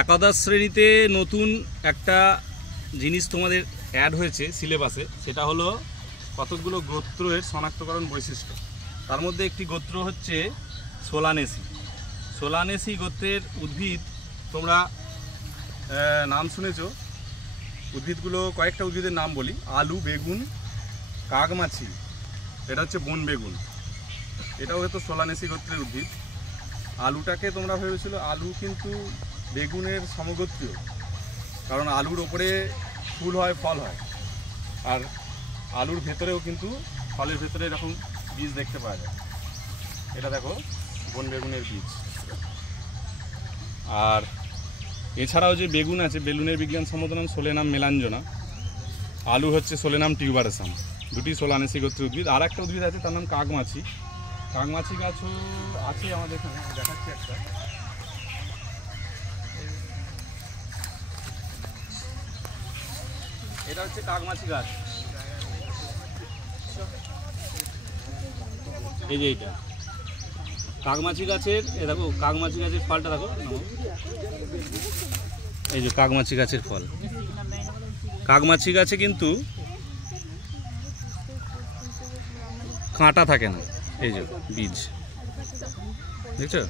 একাদশ শ্রেণীতে নতুন একটা জিনিস তোমাদের অ্যাড হয়েছে সিলেবাসে, সেটা হলো কতকগুলো গোত্রের শনাক্তকরণ বৈশিষ্ট্য। তার মধ্যে একটি গোত্র হচ্ছে সোলানেসি। সোলানেসি গোত্রের উদ্ভিদ তোমরা নাম শুনেছো। উদ্ভিদগুলো কয়েকটা উদ্ভিদের নাম বলি: আলু, বেগুন, কাকমাছি, এটা হচ্ছে বন বেগুন, এটাও হয়তো সোলানেসি গোত্রের উদ্ভিদ। আলুটাকে তোমরা ভেবেছিল আলু কিন্তু বেগুনের সমগোত্রীয়, কারণ আলুর ওপরে ফুল হয়, ফল হয়, আর আলুর ভেতরেও কিন্তু ফলের ভেতরে এরকম বীজ দেখতে পাওয়া যায়। এটা দেখো বন বেগুনের বীজ। আর এছাড়াও যে বেগুন আছে, বেগুনের বিজ্ঞানসম্মত নাম সোলেনাম মেলাঞ্জনা, আলু হচ্ছে সোলেনাম টিউবারসাম, দুটি সোলানেসি গোত্রের উদ্ভিদ। আর একটা উদ্ভিদ আছে তার নাম কাকমাছি। কাকমাছি গাছও আছে আমাদের এখানে, দেখাচ্ছি একটা। এটা হচ্ছে কাকমাছি গাছ, এই যে এইটা কাকমাছি গাছের, এ দেখো কাকমাছি গাছের ফলটা দেখো, এই যে কাকমাছি গাছের ফল। কাকমাছি গাছে কিন্তু কাঁটা থাকে না, এই যে বীজ, দেখছো?